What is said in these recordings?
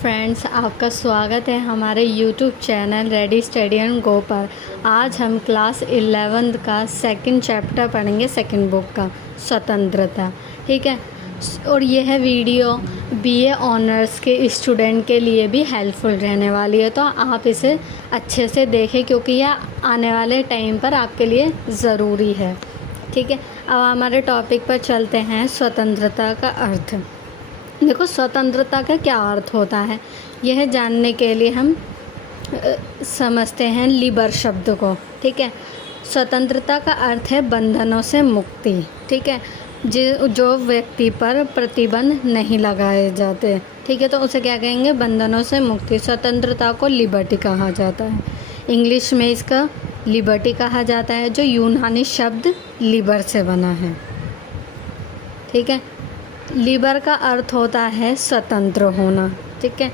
Friends, आपका स्वागत है हमारे YouTube channel ready steady and go पर। आज हम क्लास 11th का सेकंड चैप्टर पढ़ेंगे, सेकंड बुक का स्वतंत्रता। ठीक है, और यह वीडियो बीए ऑनर्स के स्टूडेंट के लिए भी हेल्पफुल रहने वाली है, तो आप इसे अच्छे से देखें क्योंकि यह आने वाले टाइम पर आपके लिए ज़रूरी है। ठीक है, अब हमारे टॉपिक पर चलते हैं। स्वतंत्रता का अर्थ। देखो, स्वतंत्रता का क्या अर्थ होता है, यह जानने के लिए हम समझते हैं लिबर शब्द को। ठीक है, स्वतंत्रता का अर्थ है बंधनों से मुक्ति। ठीक है, जो व्यक्ति पर प्रतिबंध नहीं लगाए जाते। ठीक है, तो उसे क्या कहेंगे, बंधनों से मुक्ति। स्वतंत्रता को लिबर्टी कहा जाता है। इंग्लिश में इसका लिबर्टी कहा जाता है, जो यूनानी शब्द लिबर से बना है। ठीक है, लिबर का अर्थ होता है स्वतंत्र होना। ठीक है,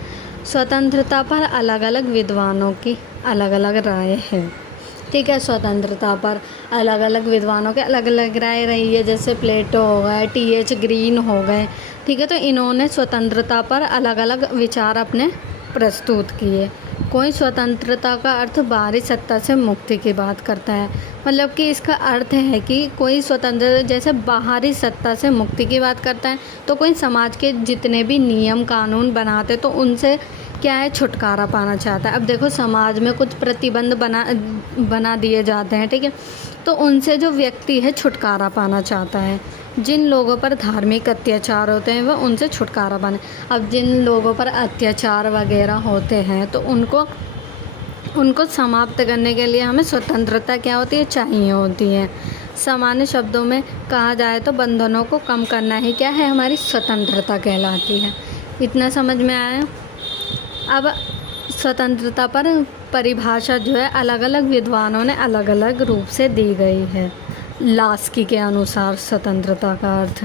स्वतंत्रता पर अलग अलग विद्वानों की अलग अलग राय है। ठीक है, स्वतंत्रता पर अलग अलग विद्वानों के अलग अलग राय रही है, जैसे प्लेटो हो गए, टी.एच. ग्रीन हो गए। ठीक है, तो इन्होंने स्वतंत्रता पर अलग अलग विचार अपने प्रस्तुत किए। कोई स्वतंत्रता का अर्थ बाहरी सत्ता से मुक्ति की बात करता है, मतलब कि इसका अर्थ है कि कोई स्वतंत्र जैसे बाहरी सत्ता से मुक्ति की बात करता है, तो कोई समाज के जितने भी नियम कानून बनाते तो उनसे क्या है, छुटकारा पाना चाहता है। अब देखो, समाज में कुछ प्रतिबंध बना दिए जाते हैं। ठीक है, तो उनसे जो व्यक्ति है छुटकारा पाना चाहता है। जिन लोगों पर धार्मिक अत्याचार होते हैं वह उनसे छुटकारा पाने। अब जिन लोगों पर अत्याचार वगैरह होते हैं तो उनको समाप्त करने के लिए हमें स्वतंत्रता क्या होती है, चाहिए होती है। सामान्य शब्दों में कहा जाए तो बंधनों को कम करना ही क्या है, हमारी स्वतंत्रता कहलाती है। इतना समझ में आया। अब स्वतंत्रता पर परिभाषा जो है अलग अलग विद्वानों ने अलग अलग रूप से दी गई है। लास्की के अनुसार स्वतंत्रता का अर्थ,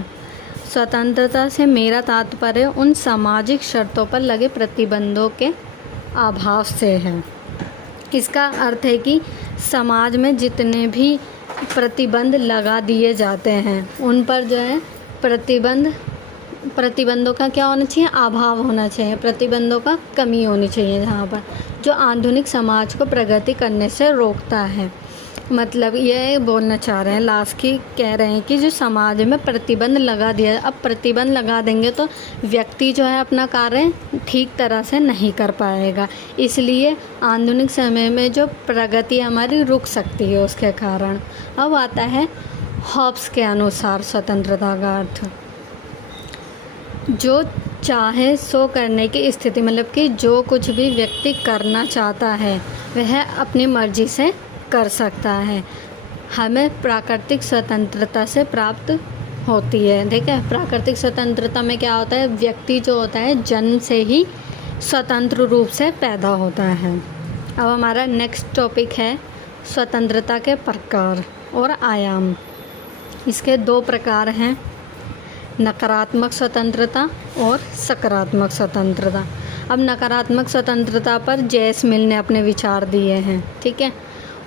स्वतंत्रता से मेरा तात्पर्य उन सामाजिक शर्तों पर लगे प्रतिबंधों के अभाव से है। इसका अर्थ है कि समाज में जितने भी प्रतिबंध लगा दिए जाते हैं उन पर जो है प्रतिबंधों का क्या होना चाहिए, अभाव होना चाहिए। प्रतिबंधों का कमी होनी चाहिए, जहाँ पर जो आधुनिक समाज को प्रगति करने से रोकता है। मतलब ये बोलना चाह रहे हैं, लास्की कह रहे हैं कि जो समाज में प्रतिबंध लगा दिया, अब प्रतिबंध लगा देंगे तो व्यक्ति जो है अपना कार्य ठीक तरह से नहीं कर पाएगा। इसलिए आधुनिक समय में जो प्रगति हमारी रुक सकती है उसके कारण। अब आता है हॉब्स के अनुसार स्वतंत्रता का अर्थ, जो चाहे सो करने की स्थिति, मतलब कि जो कुछ भी व्यक्ति करना चाहता है वह अपनी मर्जी से कर सकता है। हमें प्राकृतिक स्वतंत्रता से प्राप्त होती है। ठीक है, प्राकृतिक स्वतंत्रता में क्या होता है, व्यक्ति जो होता है जन्म से ही स्वतंत्र रूप से पैदा होता है। अब हमारा नेक्स्ट टॉपिक है स्वतंत्रता के प्रकार और आयाम। इसके दो प्रकार हैं, नकारात्मक स्वतंत्रता और सकारात्मक स्वतंत्रता। अब नकारात्मक स्वतंत्रता पर जेस मिल ने अपने विचार दिए हैं। ठीक है,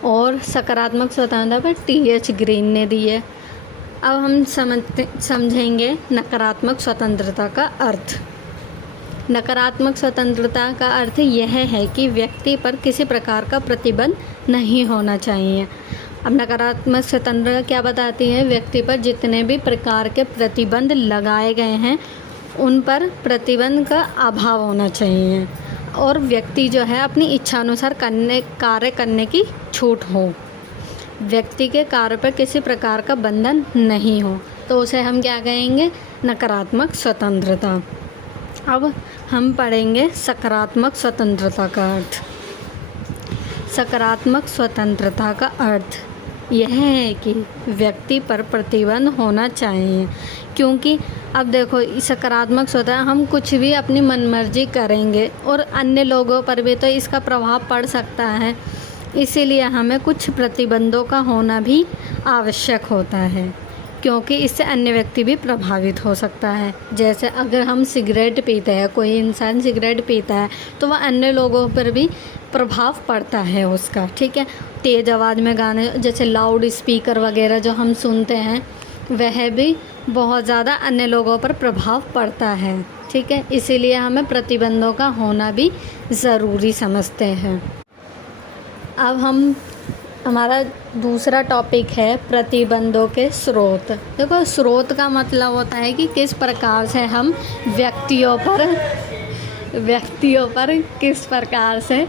और सकारात्मक स्वतंत्रता पर टी.एच. ग्रीन ने दिए। अब हम समझेंगे नकारात्मक स्वतंत्रता का अर्थ। नकारात्मक स्वतंत्रता का अर्थ यह है कि व्यक्ति पर किसी प्रकार का प्रतिबंध नहीं होना चाहिए। अब नकारात्मक स्वतंत्रता क्या बताती है, व्यक्ति पर जितने भी प्रकार के प्रतिबंध लगाए गए हैं उन पर प्रतिबंध का अभाव होना चाहिए और व्यक्ति जो है अपनी इच्छा अनुसार कार्य करने की छूट हो। व्यक्ति के कार्य पर किसी प्रकार का बंधन नहीं हो, तो उसे हम क्या कहेंगे, नकारात्मक स्वतंत्रता। अब हम पढ़ेंगे सकारात्मक स्वतंत्रता का अर्थ। सकारात्मक स्वतंत्रता का अर्थ यह है कि व्यक्ति पर प्रतिबंध होना चाहिए, क्योंकि अब देखो, सकारात्मक स्वतंत्रता, हम कुछ भी अपनी मनमर्जी करेंगे और अन्य लोगों पर भी तो इसका प्रभाव पड़ सकता है। इसीलिए हमें कुछ प्रतिबंधों का होना भी आवश्यक होता है, क्योंकि इससे अन्य व्यक्ति भी प्रभावित हो सकता है। जैसे अगर हम सिगरेट पीते हैं, कोई इंसान सिगरेट पीता है तो वह अन्य लोगों पर भी प्रभाव पड़ता है उसका। ठीक है, तेज़ आवाज़ में गाने, जैसे लाउड स्पीकर वगैरह जो हम सुनते हैं वह भी बहुत ज़्यादा अन्य लोगों पर प्रभाव पड़ता है। ठीक है, इसीलिए हमें प्रतिबंधों का होना भी ज़रूरी समझते हैं। अब हमारा दूसरा टॉपिक है प्रतिबंधों के स्रोत। देखो, स्रोत का मतलब होता है कि किस प्रकार से हम व्यक्तियों पर किस प्रकार से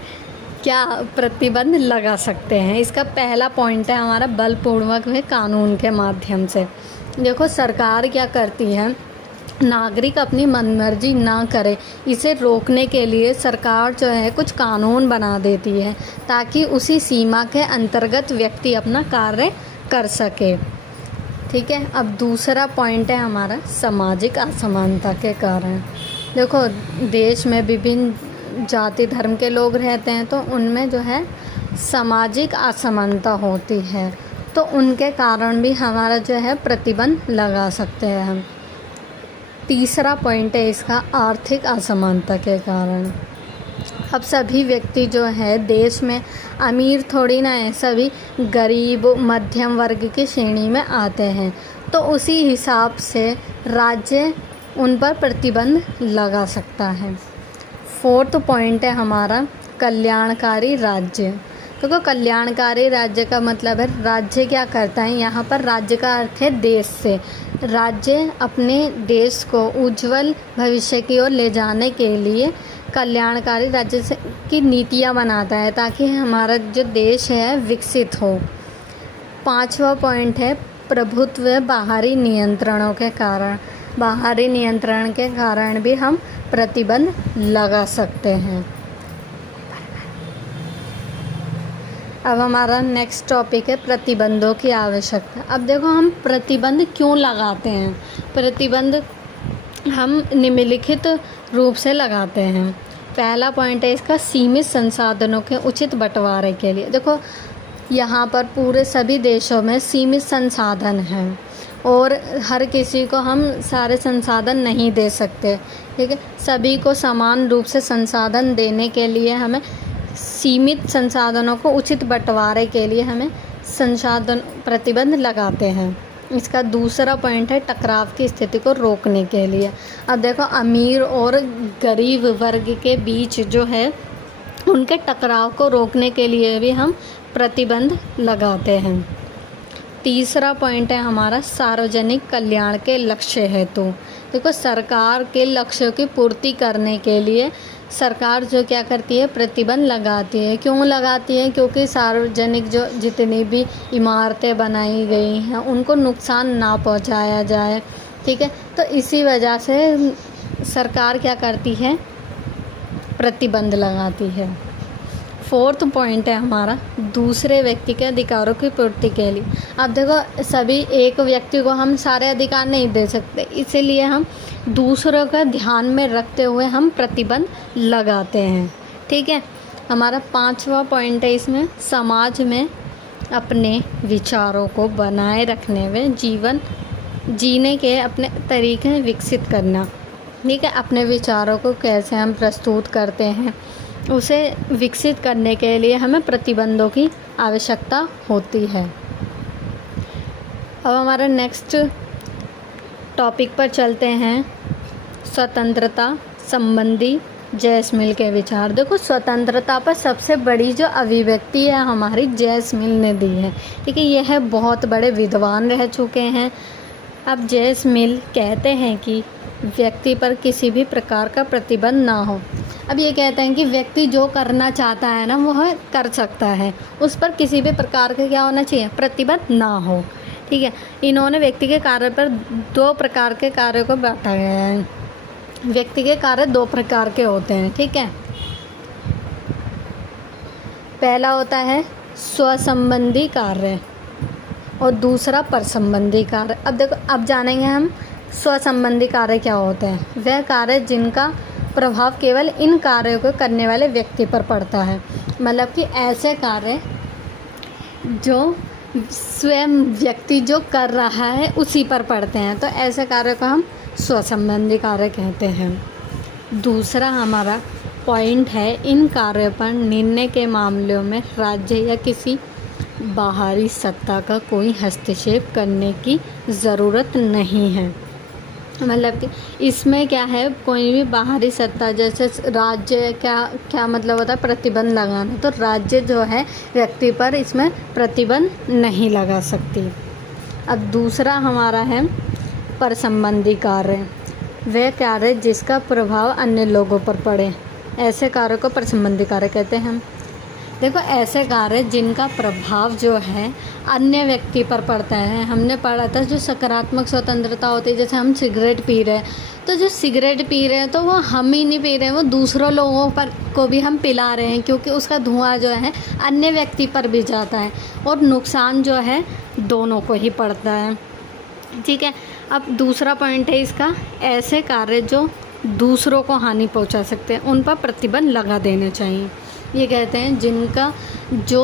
क्या प्रतिबंध लगा सकते हैं। इसका पहला पॉइंट है हमारा बलपूर्वक व कानून के माध्यम से। देखो, सरकार क्या करती है, नागरिक अपनी मनमर्जी ना करे, इसे रोकने के लिए सरकार जो है कुछ कानून बना देती है ताकि उसी सीमा के अंतर्गत व्यक्ति अपना कार्य कर सके। ठीक है, अब दूसरा पॉइंट है हमारा सामाजिक असमानता के कारण। देखो, देश में विभिन्न जाति धर्म के लोग रहते हैं, तो उनमें जो है सामाजिक असमानता होती है, तो उनके कारण भी हमारा जो है प्रतिबंध लगा सकते हैं हम। तीसरा पॉइंट है इसका आर्थिक असमानता के कारण। अब सभी व्यक्ति जो है देश में अमीर थोड़ी ना है, सभी गरीब मध्यम वर्ग की श्रेणी में आते हैं, तो उसी हिसाब से राज्य उन पर प्रतिबंध लगा सकता है। फोर्थ पॉइंट है हमारा कल्याणकारी राज्य। देखो, कल्याणकारी राज्य का मतलब है राज्य क्या करता है, यहाँ पर राज्य का अर्थ है देश से। राज्य अपने देश को उज्जवल भविष्य की ओर ले जाने के लिए कल्याणकारी राज्य से की नीतियाँ बनाता है ताकि हमारा जो देश है विकसित हो। पांचवा पॉइंट है प्रभुत्व बाहरी नियंत्रणों के कारण। बाहरी नियंत्रण के कारण भी हम प्रतिबंध लगा सकते हैं। अब हमारा नेक्स्ट टॉपिक है प्रतिबंधों की आवश्यकता। अब देखो, हम प्रतिबंध क्यों लगाते हैं। प्रतिबंध हम निम्नलिखित रूप से लगाते हैं। पहला पॉइंट है इसका सीमित संसाधनों के उचित बंटवारे के लिए। देखो, यहाँ पर पूरे सभी देशों में सीमित संसाधन हैं और हर किसी को हम सारे संसाधन नहीं दे सकते। ठीक है, सभी को समान रूप से संसाधन देने के लिए हमें सीमित संसाधनों को उचित बंटवारे के लिए हमें संसाधन प्रतिबंध लगाते हैं। इसका दूसरा पॉइंट है टकराव की स्थिति को रोकने के लिए। अब देखो, अमीर और गरीब वर्ग के बीच जो है उनके टकराव को रोकने के लिए भी हम प्रतिबंध लगाते हैं। तीसरा पॉइंट है हमारा सार्वजनिक कल्याण के लक्ष्य हेतु। देखो, सरकार के लक्ष्यों की पूर्ति करने के लिए सरकार जो क्या करती है, प्रतिबंध लगाती है। क्यों लगाती है? क्योंकि सार्वजनिक जो जितनी भी इमारतें बनाई गई हैं उनको नुकसान ना पहुंचाया जाए। ठीक है, तो इसी वजह से सरकार क्या करती है, प्रतिबंध लगाती है। फोर्थ पॉइंट है हमारा दूसरे व्यक्ति के अधिकारों की पूर्ति के लिए। अब देखो, सभी एक व्यक्ति को हम सारे अधिकार नहीं दे सकते, इसीलिए हम दूसरों का ध्यान में रखते हुए हम प्रतिबंध लगाते हैं। ठीक है, हमारा पांचवा पॉइंट है इसमें समाज में अपने विचारों को बनाए रखने में जीवन जीने के अपने तरीके विकसित करना। ठीक है, अपने विचारों को कैसे हम प्रस्तुत करते हैं उसे विकसित करने के लिए हमें प्रतिबंधों की आवश्यकता होती है। अब हमारा नेक्स्ट टॉपिक पर चलते हैं, स्वतंत्रता संबंधी जैस मिल के विचार। देखो, स्वतंत्रता पर सबसे बड़ी जो अभिव्यक्ति है हमारी जैस मिल ने दी है। ठीक है, यह बहुत बड़े विद्वान रह चुके हैं। अब जैस मिल कहते हैं कि व्यक्ति पर किसी भी प्रकार का प्रतिबंध ना हो। अब ये कहते हैं कि व्यक्ति जो करना चाहता है ना वह कर सकता है, उस पर किसी भी प्रकार का क्या होना चाहिए, प्रतिबंध ना हो। ठीक है, इन्होंने व्यक्ति के कार्य पर दो प्रकार के कार्यों को बांटा गया है। व्यक्ति के कार्य दो प्रकार के होते हैं। ठीक है, पहला होता है स्वसंबंधी कार्य और दूसरा परसंबंधी कार्य। अब देखो, अब जानेंगे हम स्वसंबंधी कार्य क्या होते हैं। वह कार्य जिनका प्रभाव केवल इन कार्यों को करने वाले व्यक्ति पर पड़ता है, मतलब कि ऐसे कार्य जो स्वयं व्यक्ति जो कर रहा है उसी पर पड़ते हैं, तो ऐसे कार्य को हम स्वसंबंधी कार्य कहते हैं। दूसरा हमारा पॉइंट है, इन कार्यों पर निर्णय के मामलों में राज्य या किसी बाहरी सत्ता का कोई हस्तक्षेप करने की ज़रूरत नहीं है। मतलब कि इसमें क्या है, कोई भी बाहरी सत्ता जैसे राज्य क्या मतलब होता है, प्रतिबंध लगाना। तो राज्य जो है व्यक्ति पर इसमें प्रतिबंध नहीं लगा सकती। अब दूसरा हमारा है पर संबंधी कार्य। वह कार्य जिसका प्रभाव अन्य लोगों पर पड़े, ऐसे कार्य को पर संबंधी कार्य कहते हैं। देखो, ऐसे कार्य जिनका प्रभाव जो है अन्य व्यक्ति पर पड़ता है। हमने पढ़ा था जो सकारात्मक स्वतंत्रता होती है, जैसे हम सिगरेट पी रहे हैं, तो जो सिगरेट पी रहे हैं तो वो हम ही नहीं पी रहे हैं, वो दूसरों लोगों पर को भी हम पिला रहे हैं, क्योंकि उसका धुआं जो है अन्य व्यक्ति पर भी जाता है और नुकसान जो है दोनों को ही पड़ता है। ठीक है। अब दूसरा पॉइंट है इसका, ऐसे कार्य जो दूसरों को हानि पहुंचा सकते हैं उन पर प्रतिबंध लगा देने चाहिए। ये कहते हैं जिनका जो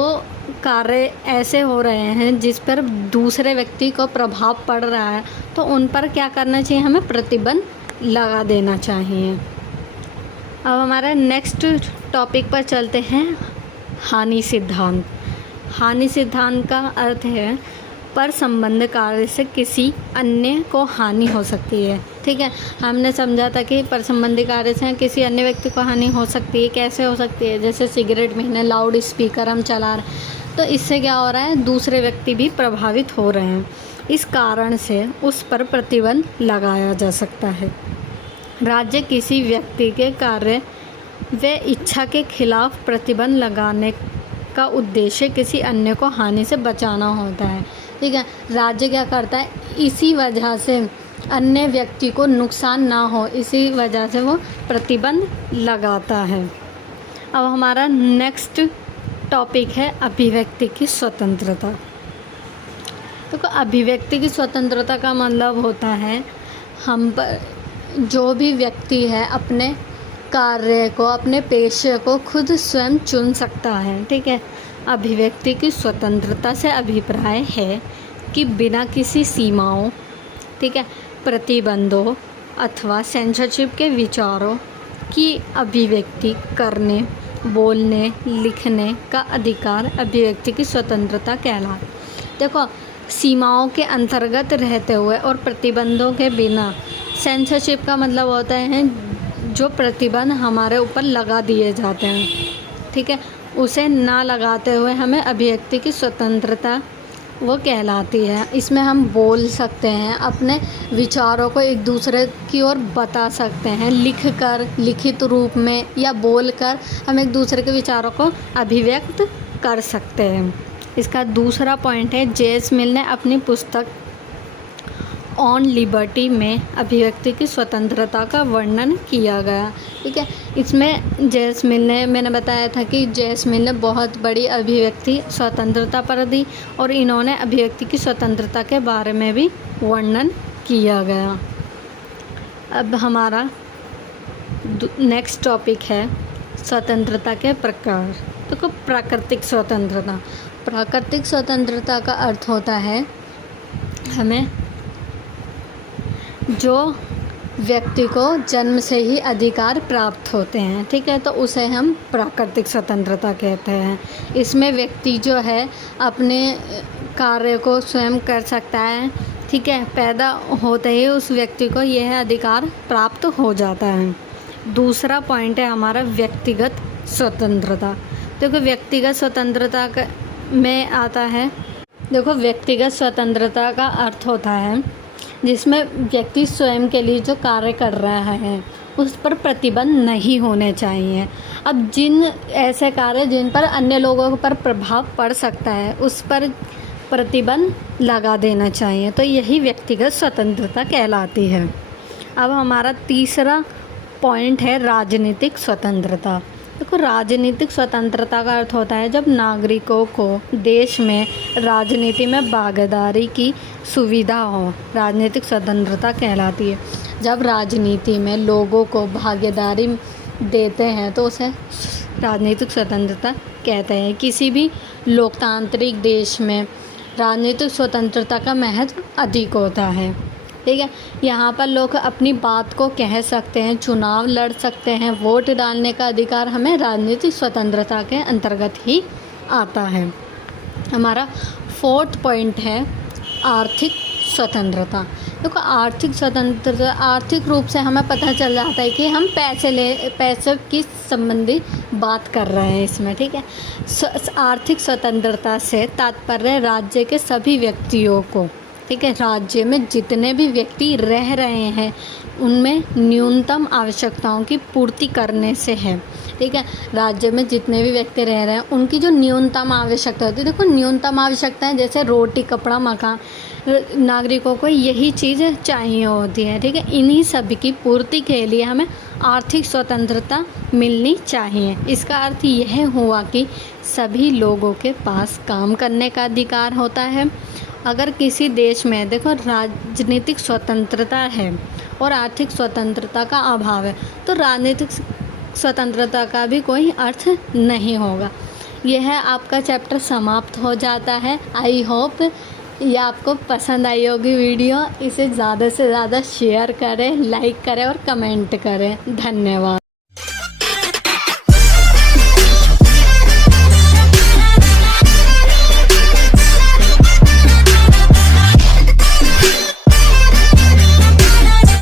कार्य ऐसे हो रहे हैं जिस पर दूसरे व्यक्ति को प्रभाव पड़ रहा है, तो उन पर क्या करना चाहिए, हमें प्रतिबंध लगा देना चाहिए। अब हमारा नेक्स्ट टॉपिक पर चलते हैं, हानि सिद्धांत। हानि सिद्धांत का अर्थ है पर संबंध कार्य से किसी अन्य को हानि हो सकती है। ठीक है, हमने समझा था कि पर संबंधी कार्य से किसी अन्य व्यक्ति को हानि हो सकती है। कैसे हो सकती है, जैसे सिगरेट पीने, लाउड स्पीकर हम चला रहे हैं, तो इससे क्या हो रहा है, दूसरे व्यक्ति भी प्रभावित हो रहे हैं। इस कारण से उस पर प्रतिबंध लगाया जा सकता है। राज्य किसी व्यक्ति के कार्य व इच्छा के खिलाफ प्रतिबंध लगाने का उद्देश्य किसी अन्य को हानि से बचाना होता है। ठीक है, राज्य क्या करता है, इसी वजह से अन्य व्यक्ति को नुकसान ना हो, इसी वजह से वो प्रतिबंध लगाता है। अब हमारा नेक्स्ट टॉपिक है अभिव्यक्ति की स्वतंत्रता। तो अभिव्यक्ति की स्वतंत्रता का मतलब होता है हम पर जो भी व्यक्ति है अपने कार्य को, अपने पेशे को खुद स्वयं चुन सकता है। ठीक है, अभिव्यक्ति की स्वतंत्रता से अभिप्राय है कि बिना किसी सीमाओं, ठीक है, प्रतिबंधों अथवा सेंसरशिप के विचारों की अभिव्यक्ति करने, बोलने, लिखने का अधिकार अभिव्यक्ति की स्वतंत्रता कहलाता है। देखो, सीमाओं के अंतर्गत रहते हुए और प्रतिबंधों के बिना, सेंसरशिप का मतलब होता है जो प्रतिबंध हमारे ऊपर लगा दिए जाते हैं, ठीक है, उसे ना लगाते हुए हमें अभिव्यक्ति की स्वतंत्रता वो कहलाती है। इसमें हम बोल सकते हैं, अपने विचारों को एक दूसरे की ओर बता सकते हैं, लिखकर, लिखित रूप में या बोलकर हम एक दूसरे के विचारों को अभिव्यक्त कर सकते हैं। इसका दूसरा पॉइंट है, जेम्स मिल ने अपनी पुस्तक ऑन लिबर्टी में अभिव्यक्ति की स्वतंत्रता का वर्णन किया गया। ठीक है, इसमें जेम्स मिल ने, मैंने बताया था कि जेम्स मिल ने बहुत बड़ी अभिव्यक्ति स्वतंत्रता पर दी और इन्होंने अभिव्यक्ति की स्वतंत्रता के बारे में भी वर्णन किया गया। अब हमारा नेक्स्ट टॉपिक है स्वतंत्रता के प्रकार। तो प्राकृतिक स्वतंत्रता। प्राकृतिक स्वतंत्रता का अर्थ होता है हमें जो व्यक्ति को जन्म से ही अधिकार प्राप्त होते हैं, ठीक है, तो उसे हम प्राकृतिक स्वतंत्रता कहते हैं। इसमें व्यक्ति जो है अपने कार्य को स्वयं कर सकता है, ठीक है, पैदा होते ही उस व्यक्ति को यह अधिकार प्राप्त हो जाता है। दूसरा पॉइंट है हमारा व्यक्तिगत स्वतंत्रता। देखो, व्यक्तिगत स्वतंत्रता में आता है, देखो व्यक्तिगत स्वतंत्रता का अर्थ होता है जिसमें व्यक्ति स्वयं के लिए जो कार्य कर रहा है उस पर प्रतिबंध नहीं होने चाहिए। अब जिन ऐसे कार्य जिन पर अन्य लोगों पर प्रभाव पड़ सकता है उस पर प्रतिबंध लगा देना चाहिए, तो यही व्यक्तिगत स्वतंत्रता कहलाती है। अब हमारा तीसरा पॉइंट है राजनीतिक स्वतंत्रता। देखो, राजनीतिक स्वतंत्रता का अर्थ होता है जब नागरिकों को देश में राजनीति में भागीदारी की सुविधा हो, राजनीतिक स्वतंत्रता कहलाती है। जब राजनीति में लोगों को भागीदारी देते हैं तो उसे राजनीतिक स्वतंत्रता कहते हैं। किसी भी लोकतांत्रिक देश में राजनीतिक स्वतंत्रता का महत्व अधिक होता है, ठीक है। यहाँ पर लोग अपनी बात को कह सकते हैं, चुनाव लड़ सकते हैं, वोट डालने का अधिकार हमें राजनीतिक स्वतंत्रता के अंतर्गत ही आता है। हमारा 4th पॉइंट है आर्थिक स्वतंत्रता। देखो आर्थिक स्वतंत्रता, आर्थिक रूप से हमें पता चल जाता है कि हम पैसे की संबंधी बात कर रहे हैं इसमें, ठीक है। आर्थिक स्वतंत्रता से तात्पर्य राज्य के सभी व्यक्तियों को, ठीक है, राज्य में जितने भी व्यक्ति रह रहे हैं उनमें न्यूनतम आवश्यकताओं की पूर्ति करने से है, ठीक है। राज्य में जितने भी व्यक्ति रह रहे हैं उनकी जो न्यूनतम आवश्यकता होती है, देखो न्यूनतम आवश्यकताएं जैसे रोटी, कपड़ा, मकान, नागरिकों को यही चीज़ चाहिए होती है, ठीक है। इन्हीं सभी की पूर्ति के लिए हमें आर्थिक स्वतंत्रता मिलनी चाहिए। इसका अर्थ यह हुआ कि सभी लोगों के पास काम करने का अधिकार होता है। अगर किसी देश में देखो राजनीतिक स्वतंत्रता है और आर्थिक स्वतंत्रता का अभाव है तो राजनीतिक स्वतंत्रता का भी कोई अर्थ नहीं होगा। यह आपका चैप्टर समाप्त हो जाता है। आई होप ये आपको पसंद आई होगी वीडियो। इसे ज़्यादा से ज़्यादा शेयर करें, लाइक करें और कमेंट करें। धन्यवाद।